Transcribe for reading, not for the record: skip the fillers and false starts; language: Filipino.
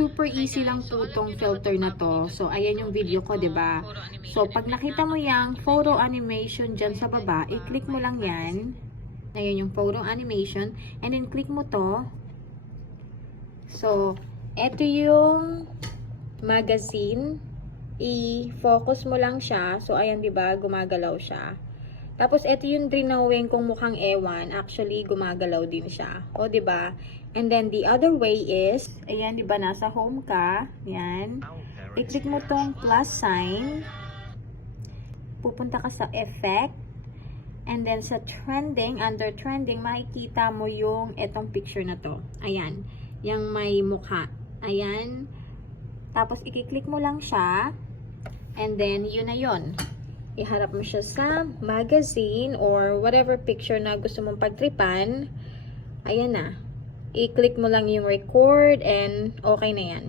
super easy lang po tong filter na to. So, ayan yung video ko, 'di ba? So, pag nakita mo yung photo animation dyan sa baba, i-click mo lang yan. Ayan yung photo animation. And then, click mo to. So, eto yung magazine. I-focus mo lang siya. So, ayan, 'di ba? Gumagalaw siya. Tapos, ito yung drawing kong mukhang ewan. Actually, gumagalaw din siya. O, 'di ba? And then, the other way is, ayan, 'di ba? Nasa home ka. Yan. I-click mo tong plus sign. Pupunta ka sa effect. And then, sa trending, under trending, makikita mo yung etong picture na to. Ayan. Yung may mukha. Ayan. Tapos, i-click mo lang siya. And then, yun na yun. Iharap mo siya sa magazine or whatever picture na gusto mong pagtripan. Ayan na. I-click mo lang yung record and okay na yan.